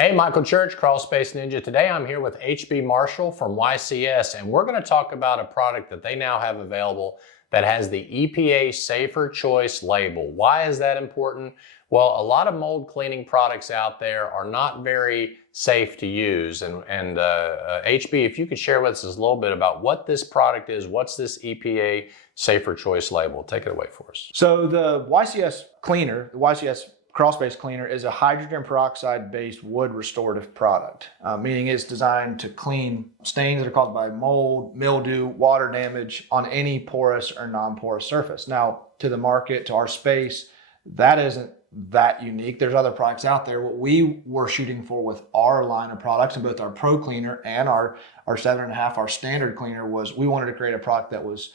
Hey, Michael Church, Crawl Space Ninja. Today I'm here with HB Marshall from YCS, and we're going to talk about a product that they now have available that has the EPA Safer Choice label. Why is that important? Well, a lot of mold cleaning products out there are not very safe to use. And HB, if you could share with us a little bit about what this product is, what's this EPA Safer Choice label? Take it away for us. So the YCS cleaner, the YCS crawl space cleaner, is a hydrogen peroxide based wood restorative product, meaning it's designed to clean stains that are caused by mold, mildew, water damage on any porous or non-porous surface. Now, to the market, to our space, that isn't that unique. There's other products out there. What we were shooting for with our line of products, and both our Pro Cleaner and our 7.5, our standard cleaner, was we wanted to create a product that was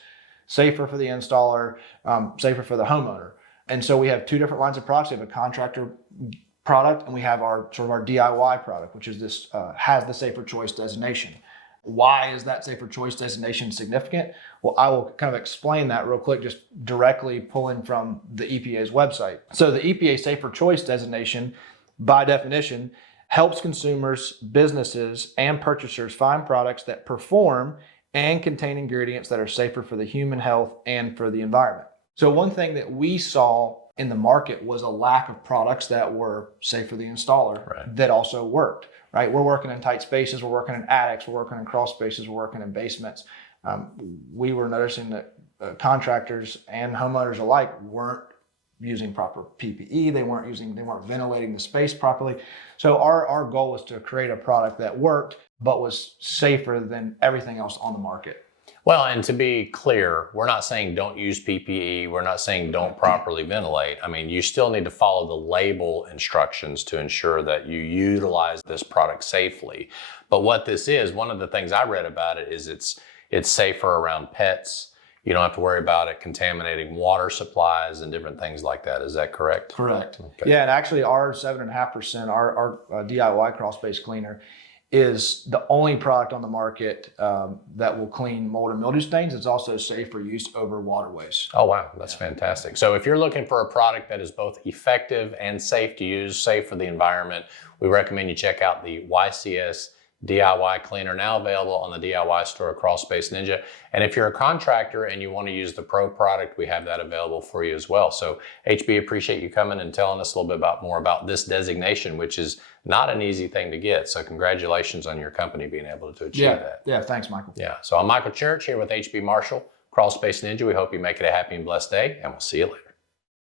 safer for the installer, safer for the homeowner. And so we have two different lines of products. We have a contractor product, and we have our DIY product, which is this has the Safer Choice designation. Why is that Safer Choice designation significant? Well, I will kind of explain that real quick, just directly pulling from the EPA's website. So the EPA Safer Choice designation, by definition, helps consumers, businesses, and purchasers find products that perform and contain ingredients that are safer for the human health and for the environment. So one thing that we saw in the market was a lack of products that were safe for the installer, that also worked, right? We're working in tight spaces, we're working in attics, we're working in crawl spaces, we're working in basements. We were noticing that contractors and homeowners alike weren't using proper PPE, they weren't ventilating the space properly. So our goal was to create a product that worked, but was safer than everything else on the market. Well, and to be clear, we're not saying don't use PPE. We're not saying don't properly ventilate. I mean, you still need to follow the label instructions to ensure that you utilize this product safely. But what this is, one of the things I read about it is it's safer around pets. You don't have to worry about it contaminating water supplies and different things like that. Is that correct? Correct. Okay. Yeah, and actually our 7.5%, our DIY crawl space cleaner, is the only product on the market that will clean mold and mildew stains. It's also safe for use over waterways. Oh, wow. That's fantastic. So if you're looking for a product that is both effective and safe to use, safe for the environment, we recommend you check out the YCS DIY cleaner, now available on the DIY store at Crawl Space Ninja. And if you're a contractor and you want to use the Pro product, we have that available for you as well. So HB, appreciate you coming and telling us a little bit more about this designation, which is not an easy thing to get. So congratulations on your company being able to achieve that. Yeah, thanks, Michael. Yeah, so I'm Michael Church here with HB Marshall, Crawl Space Ninja. We hope you make it a happy and blessed day, and we'll see you later.